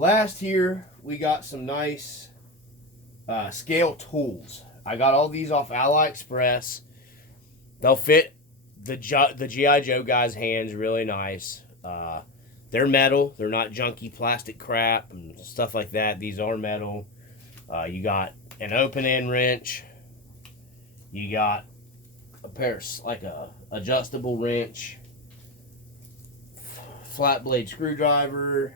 last here we got some nice scale tools. I got all these off AliExpress. They'll fit the G.I. Joe guy's hands really nice. They're metal. They're not junky plastic crap and stuff like that. These are metal. You got an open end wrench. You got a pair of, like a adjustable wrench. Flat blade screwdriver.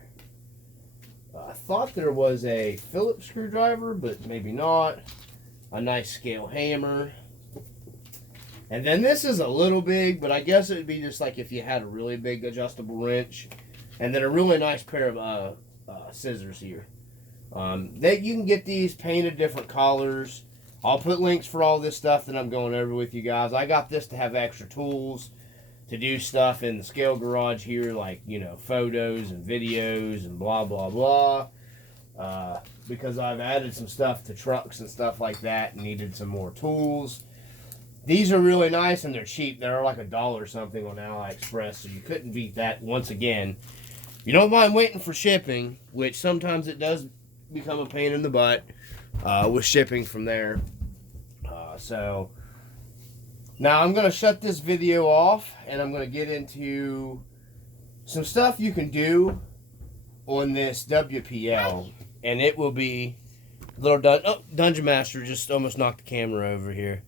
I thought there was a Phillips screwdriver, but maybe not. A nice scale hammer. And then this is a little big, but I guess it would be just like if you had a really big adjustable wrench. And then a really nice pair of scissors here. You can get these painted different colors. I'll put links for all this stuff that I'm going over with you guys. I got this to have extra tools to do stuff in the scale garage here, like, you know, photos and videos and blah, blah, blah. Because I've added some stuff to trucks and stuff like that and needed some more tools. These are really nice and they're cheap. They're like $1 or something on AliExpress, so you couldn't beat that. Once again, you don't mind waiting for shipping, which sometimes it does become a pain in the butt with shipping from there. So now I'm going to shut this video off and I'm going to get into some stuff you can do on this WPL. And it will be little Dungeon Master just almost knocked the camera over here.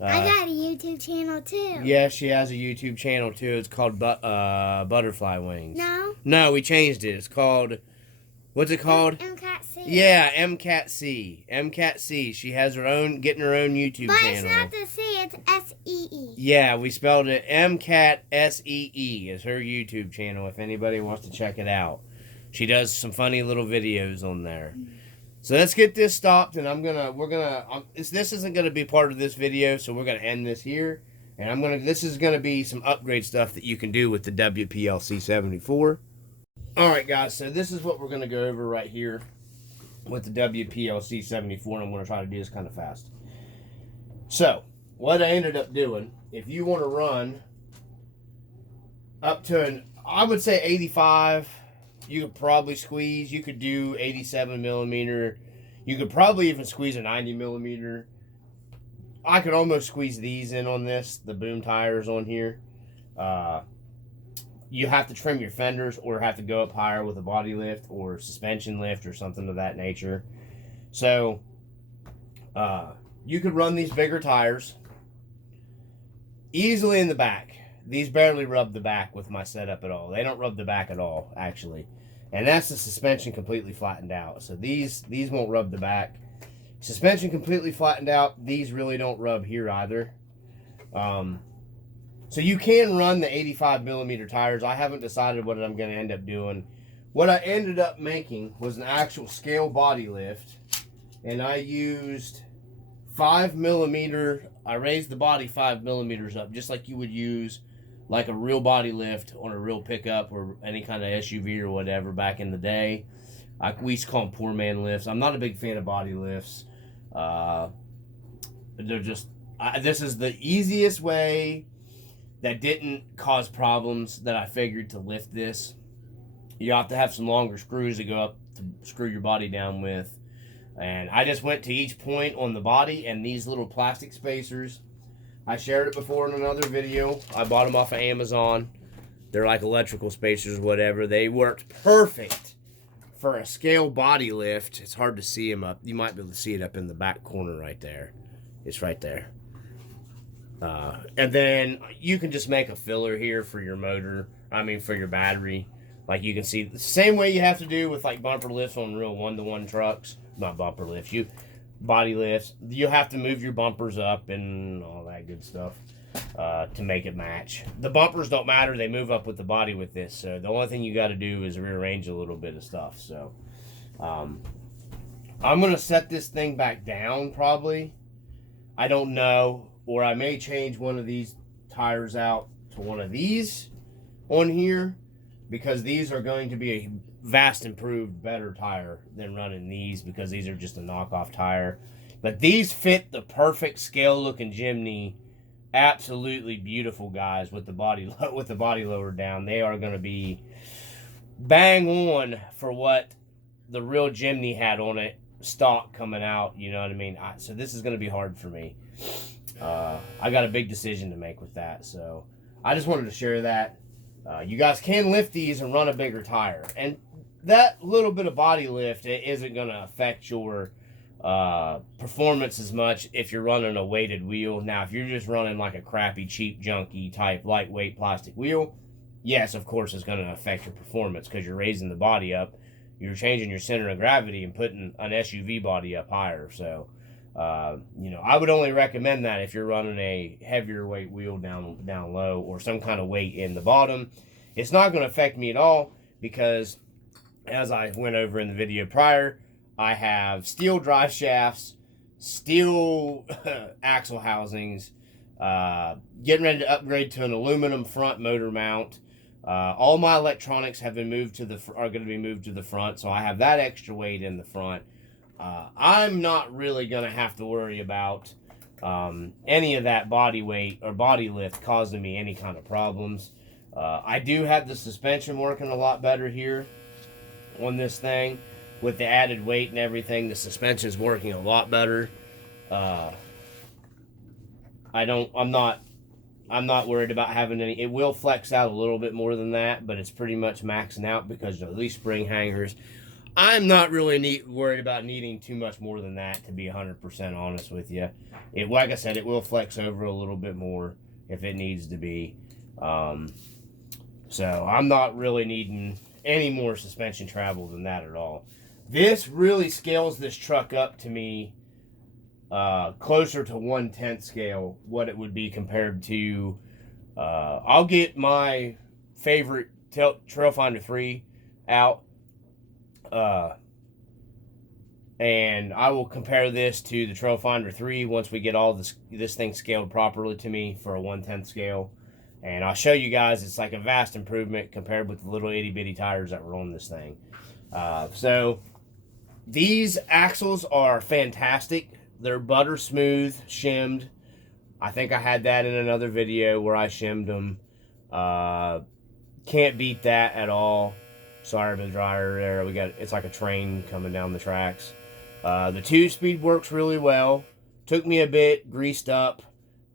I got a YouTube channel too. Yeah, she has a YouTube channel too. It's called Butterfly Wings. No? No, we changed it. It's called, what's it called? MCAT-C. Yeah, MCAT-C. MCAT-C. She has her own, getting her own YouTube channel. But it's not the C, it's S-E-E. Yeah, we spelled it MCAT-S-E-E is her YouTube channel if anybody wants to check it out. She does some funny little videos on there. So let's get this stopped, and this isn't gonna be part of this video, so we're gonna end this here, and this is gonna be some upgrade stuff that you can do with the Wpl C74. All right, guys, so this is what we're gonna go over right here with the Wpl C74, and I'm gonna try to do this kind of fast. So what I ended up doing, if you want to run up to I would say 85. You could probably squeeze. You could do 87 millimeter. You could probably even squeeze a 90 millimeter. I could almost squeeze these in on this, the boom tires on here. You have to trim your fenders or have to go up higher with a body lift or suspension lift or something of that nature. So you could run these bigger tires easily in the back. These barely rub the back with my setup at all. They don't rub the back at all, actually. And that's the suspension completely flattened out. So these won't rub the back. Suspension completely flattened out. These really don't rub here either. So you can run the 85 millimeter tires. I haven't decided what I'm going to end up doing. What I ended up making was an actual scale body lift. And I used 5 millimeter. I raised the body 5 millimeters up, just like you would use like a real body lift on a real pickup or any kind of SUV or whatever back in the day. We used to call them poor man lifts. I'm not a big fan of body lifts. They're just, this is the easiest way that didn't cause problems that I figured to lift this. You have to have some longer screws to go up to screw your body down with. And I just went to each point on the body and these little plastic spacers. I shared it before in another video. I bought them off of Amazon. They're like electrical spacers or whatever. They worked perfect for a scale body lift. It's hard to see them up. You might be able to see it up in the back corner right there. It's right there. And then you can just make a filler here for your motor. I mean, for your battery. Like you can see, the same way you have to do with like bumper lifts on real one-to-one trucks. Not bumper lifts. Body lifts, you have to move your bumpers up and all that good stuff to make it match. The bumpers don't matter, they move up with the body with this, so the only thing you got to do is rearrange a little bit of stuff. So I'm going to set this thing back down probably. I don't know, or I may change one of these tires out to one of these on here, because these are going to be a vast improved better tire than running these, because these are just a knockoff tire. But these fit the perfect scale looking JIMNY. Absolutely beautiful, guys, with the body lowered down. They are going to be bang on for what the real JIMNY had on it, stock coming out, you know what I mean? So this is going to be hard for me. I got a big decision to make with that, so I just wanted to share that. You guys can lift these and run a bigger tire, and that little bit of body lift, it isn't going to affect your performance as much if you're running a weighted wheel. Now, if you're just running like a crappy, cheap, junky type lightweight plastic wheel, yes, of course, it's going to affect your performance because you're raising the body up. You're changing your center of gravity and putting an SUV body up higher. So, you know, I would only recommend that if you're running a heavier weight wheel down low or some kind of weight in the bottom. It's not going to affect me at all because, as I went over in the video prior, I have steel drive shafts, steel axle housings, getting ready to upgrade to an aluminum front motor mount. All my electronics have been moved are going to be moved to the front, so I have that extra weight in the front. I'm not really going to have to worry about any of that body weight or body lift causing me any kind of problems. I do have the suspension working a lot better here on this thing. With the added weight and everything, the suspension's working a lot better. I'm not worried about having any. It will flex out a little bit more than that, but it's pretty much maxing out because of these spring hangers. I'm not really worried about needing too much more than that, to be 100% honest with you. Like I said, it will flex over a little bit more if it needs to be. So I'm not really needing any more suspension travel than that at all. This really scales this truck up to me closer to 1/10 scale what it would be compared to. I'll get my favorite Trailfinder 3 out, and I will compare this to the Trailfinder 3 once we get all this thing scaled properly to me for a 1/10 scale. And I'll show you guys it's like a vast improvement compared with the little itty bitty tires that were on this thing. So these axles are fantastic. They're butter smooth, shimmed. I think I had that in another video where I shimmed them. Can't beat that at all. Sorry for the dryer there. It's like a train coming down the tracks. The 2-speed works really well. Took me a bit, greased up.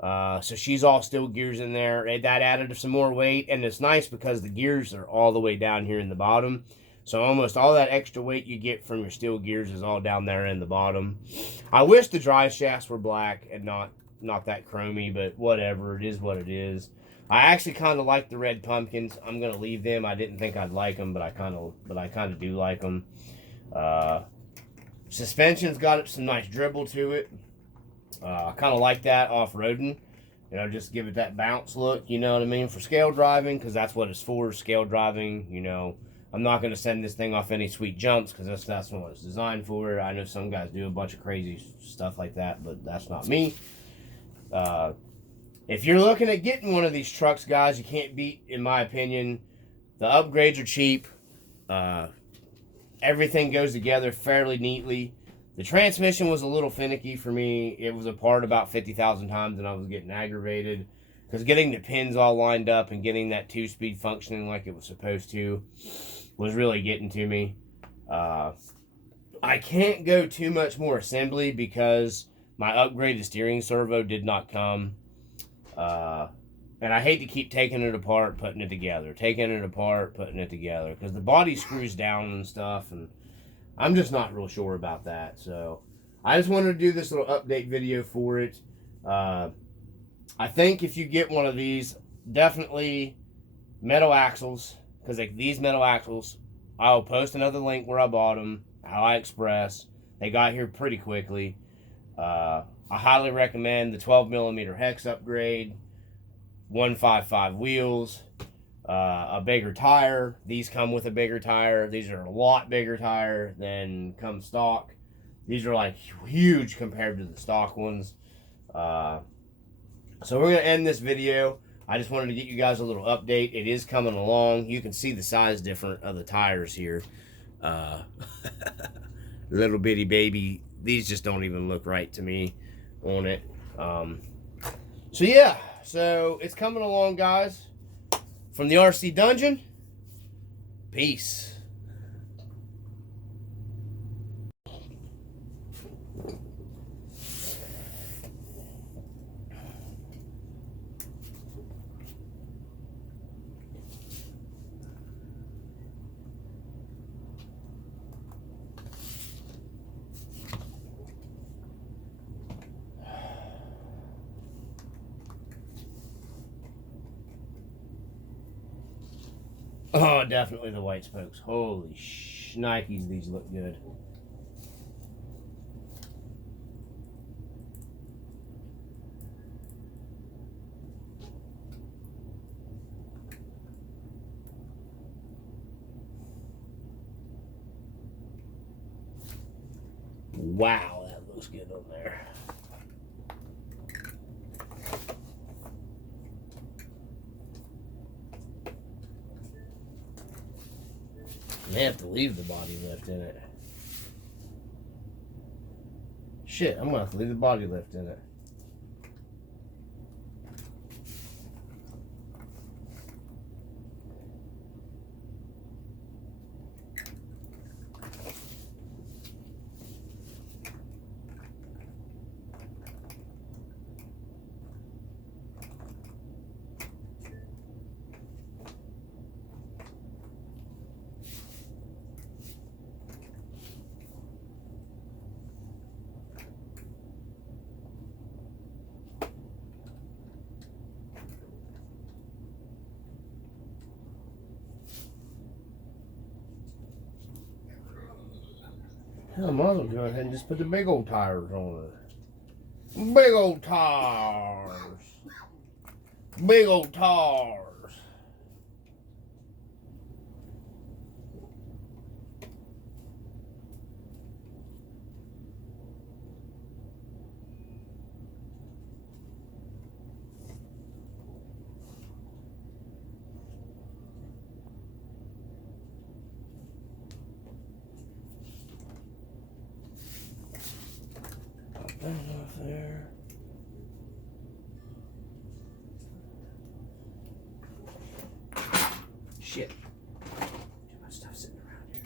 So she's all steel gears in there. That added some more weight, and it's nice because the gears are all the way down here in the bottom. So almost all that extra weight you get from your steel gears is all down there in the bottom. I wish the drive shafts were black and not that chromy, but whatever. It is what it is. I actually kind of like the red pumpkins. I'm gonna leave them. I didn't think I'd like them, but I kind of do like them. Suspension's got some nice dribble to it. I kind of like that off-roading. You know, just give it that bounce look, you know what I mean? For scale driving, because that's what it's for, scale driving. You know, I'm not going to send this thing off any sweet jumps, because that's what it's designed for. I know some guys do a bunch of crazy stuff like that, but that's not me. If you're looking at getting one of these trucks, guys, you can't beat, in my opinion. The upgrades are cheap. Everything goes together fairly neatly. The transmission was a little finicky for me. It was apart about 50,000 times and I was getting aggravated. Because getting the pins all lined up and getting that 2-speed functioning like it was supposed to was really getting to me. I can't go too much more assembly because my upgraded steering servo did not come. And I hate to keep taking it apart, putting it together. Taking it apart, putting it together. Because the body screws down and stuff, and I'm just not real sure about that. So I just wanted to do this little update video for it. I think if you get one of these, definitely metal axles. Because like these metal axles, I'll post another link where I bought them. AliExpress. They got here pretty quickly. I highly recommend the 12mm hex upgrade. 155 wheels. A bigger tire. These come with a bigger tire. These are a lot bigger tire than come stock. These are like huge compared to the stock ones. So we're going to end this video. I just wanted to get you guys a little update. It is coming along. You can see the size difference of the tires here. Little bitty baby. These just don't even look right to me on it. So yeah. So it's coming along, guys. From the RC Dungeon, peace. Oh, definitely the white spokes. Holy shnikes, these look good. Wow, that looks good on there. May have to leave the body lift in it. Shit, I'm gonna have to leave the body lift in it. Hell, I might as well go ahead and just put the big old tires on it. Big old tires. Big old tires. Pop that off there. Shit. Too much stuff sitting around here.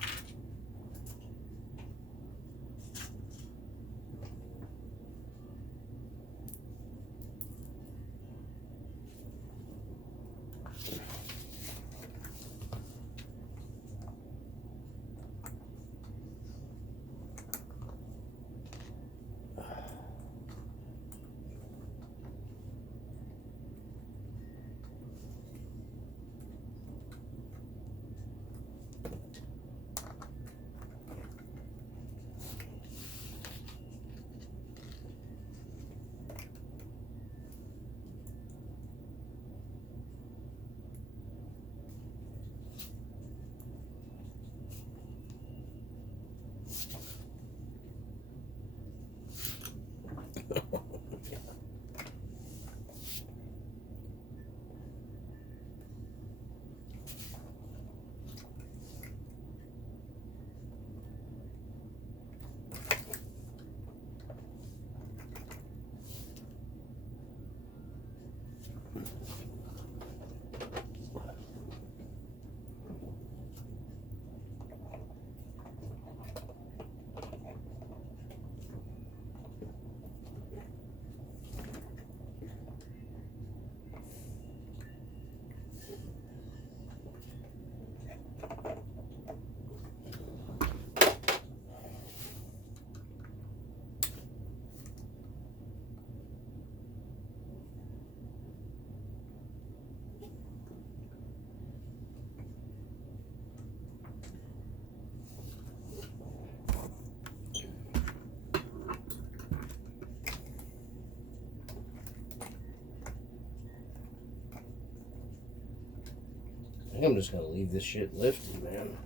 I think I'm just gonna leave this shit lifted, man.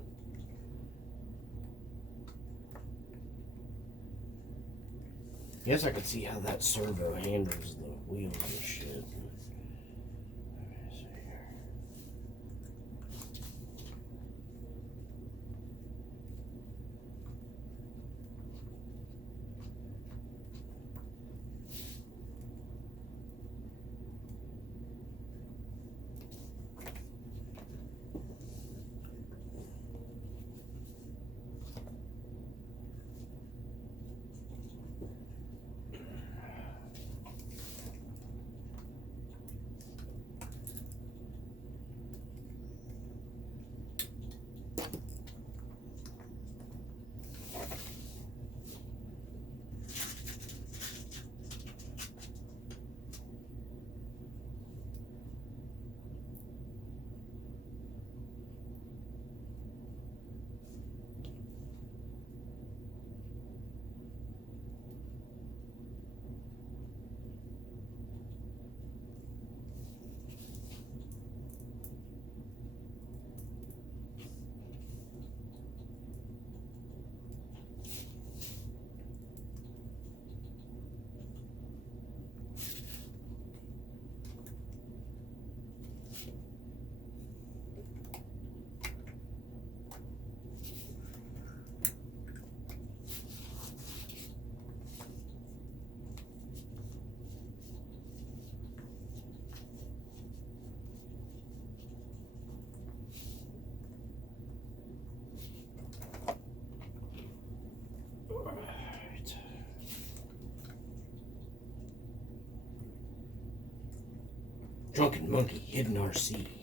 Guess I could see how that servo handles the wheel and shit. Drunken Monkey, Hidden RC.